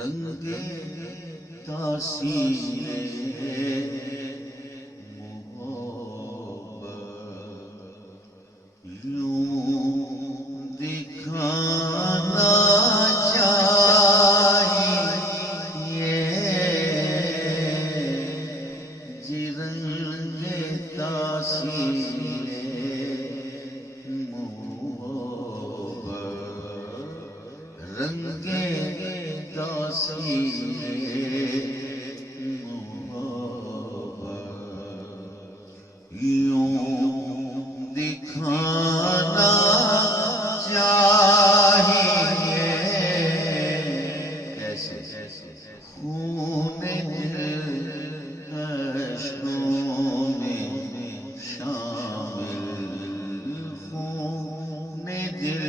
رنگ تاثیر محبت یوں دکھانا چاہیے جی رنگ تاثیر محبت رنگ تاثیر محبت یوں دکھانا چاہیے کیسے خون دل اشکوں میں شامل خون دل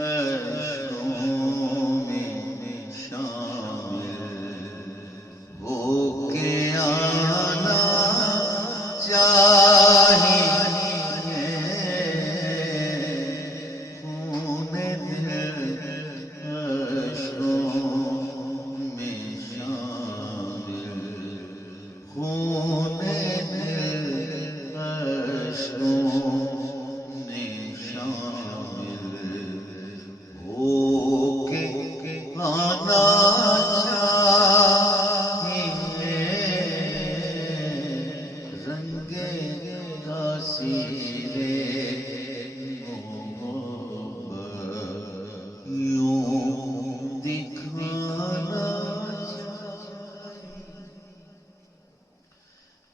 اشکوں میں شامل ہو کے آنا چاہیے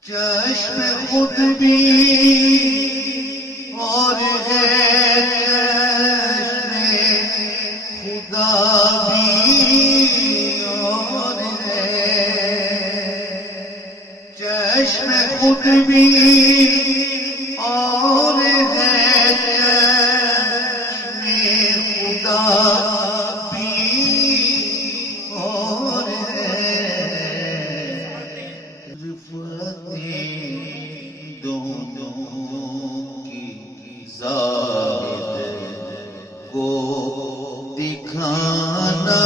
چشم خود بھی اور ہے چشم خدا بھی اور ہے چشم خود بھی اور ہے چشم خدا بھی اور ہے دونوں کی زاہد کو دکھانا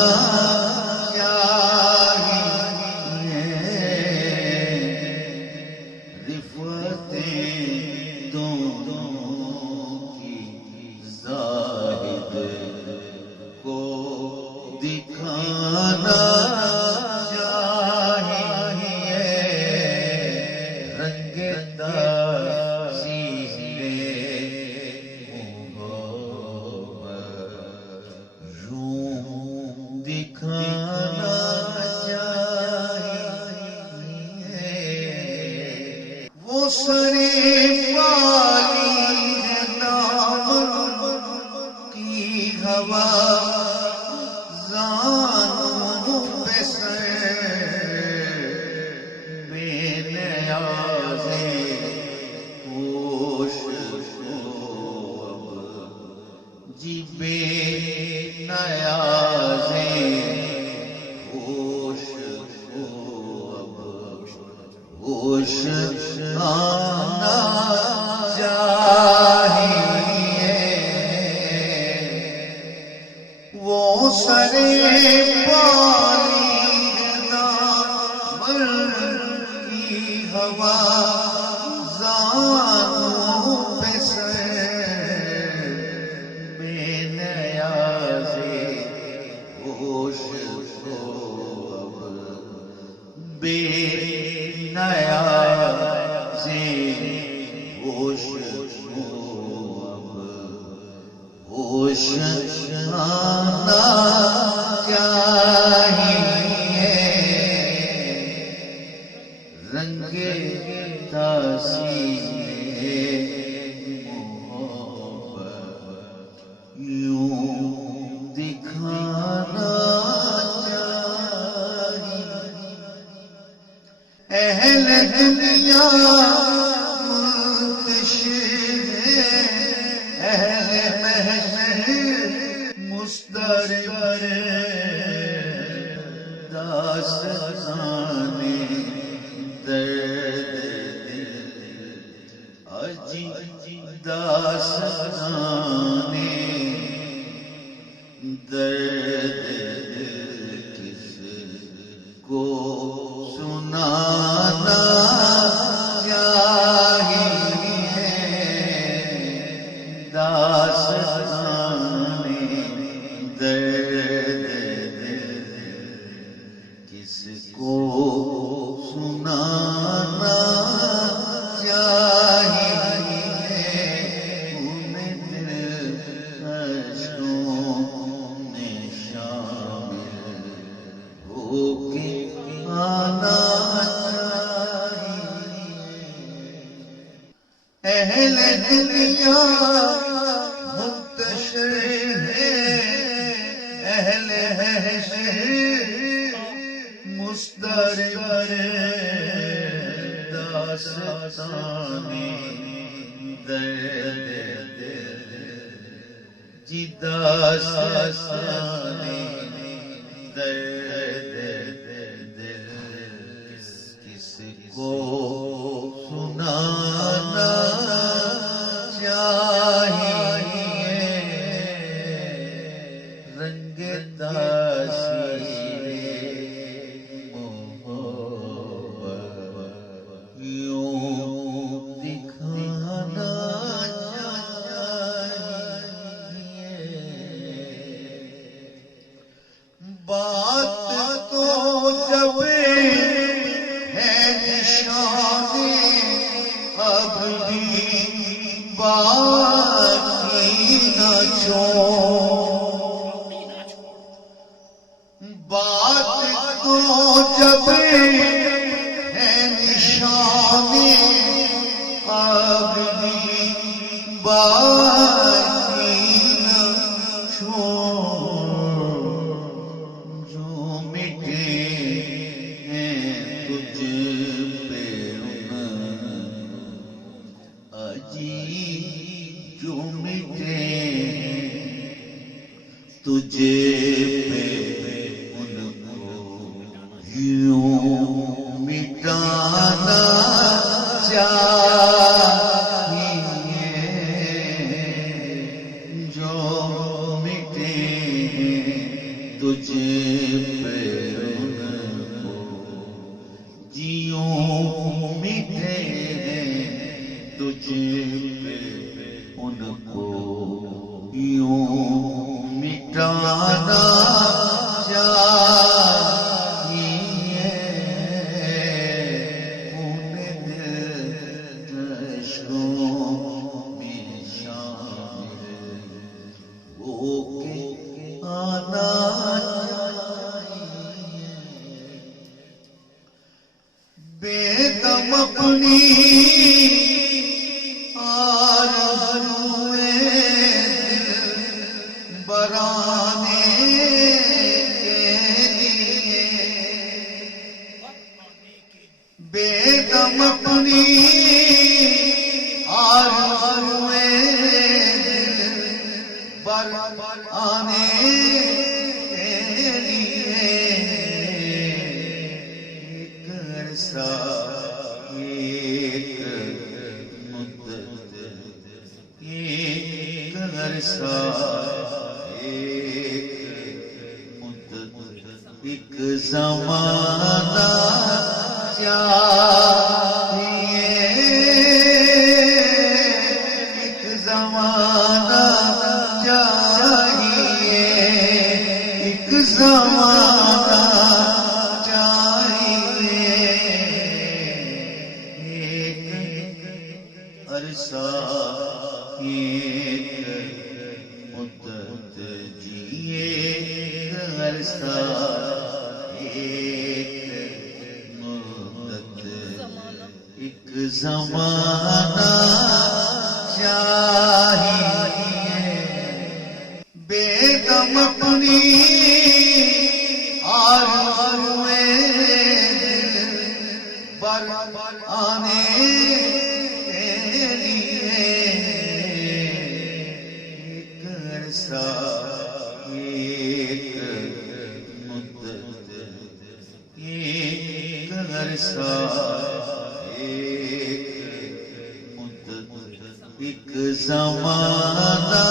چاہیے رفعتیں دونوں کی زاہد کو دکھانا سرے پالی ہے دامن کی ہوا زانوں پہ سے بے نیازیں ہوش اب جی بے نیازیں ہوش اب ہوش آنا چاہیے وہ سرے پالی دامن کی ہوا زانوں پہ سے بے نیازیں ہوش اب بے نیازیں ہوش ہوش آنا چاہیے رنگ تاثیر محبت یوں دکھانا اہل دنیا منتشر اہل محشر مسترب داستان درد اجی داستان درد اہل دنیا منتشر ہے، اہل حشر مضطرب داستانی درد جی داستانی درد کس کو سنانا چاہیے، رنگ تاثیر محبت یوں دکھانا چاہیے، بات تو جب ہے نشان اب بھی باقی نہ چھوڑ، بات تو جب ہے نشان اب بھی باقی نہ چھوڑ، جو مٹے ہیں تجھ پہ اجی، جو مٹے تجھے پہ ان کو یوں مٹانا چاہیے، جو مٹے تجھے پہ ان کو جیوں مٹے تجھے پہ ان کو یوں مٹانا چاہیے، ان دلکشوں میں شامل ہو کے آنا چاہیے، بے دم اپنی آرزوئے دل برانے کے لیے، بے دم اپنی آرزوئے دل برانے کے لیے، ایک عرصہ ایک مدت، ایک عرصہ ایک مدت، ایک زمانہ چاہیے، ایک زمانہ چاہیے، ایک زمانہ چاہیے، ایک عرصہ ایک مدت جیے، ایک عرصہ ایک مدت، ایک زمانہ چاہیے، بے دم اپنی آرزوئے دل برانے کے لیے، ایک عرصہ ایک مدت، ایک عرصہ ایک مدت، ایک زمانہ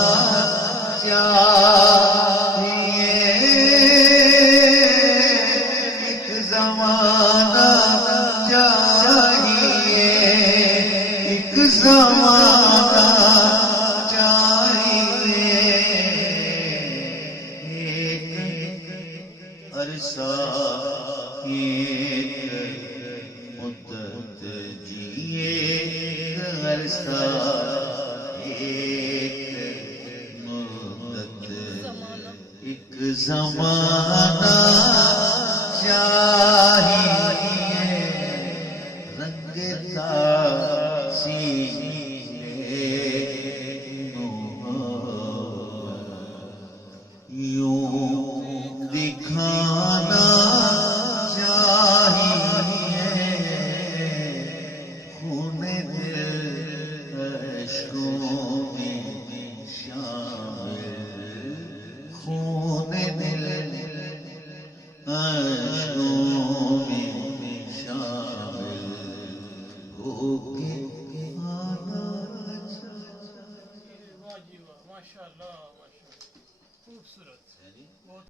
چاہیے، ایک زمانہ چاہیے، ایک زمانہ چاہیے، ایک عرصہ ایک مدت جیے، ایک عرصہ ایک مدت، ایک زمانہ چاہیے۔